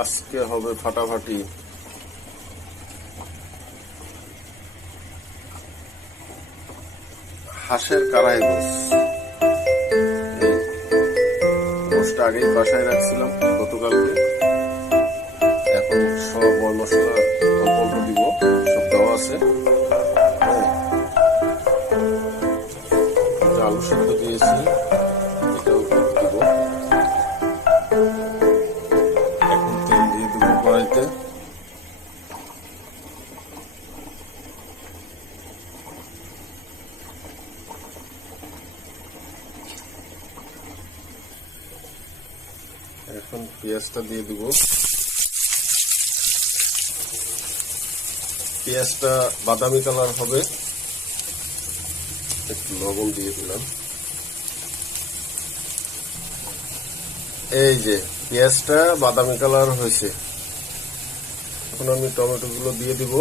আজকে হবে ফাটাফাটি। হাঁসের কারাই গোশটা আগেই বাসায় রাখছিলাম গতকালকে। এখন সব মশলা অল্প অল্প দিব, সব দেওয়া আছে। আলু সেদ্ধ দিয়েছি, এটাও দিব। এখন তেল দিয়ে দেবো কড়াইতে। এখন পেঁয়াজটা দিয়ে দিব। পেঁয়াজটা বাদামি কালার হবে। একটু লবণ দিয়ে দিলাম। এই যে পেঁয়াজটা বাদামি কালার হয়েছে, এখন আমি টমেটো গুলো দিয়ে দিব।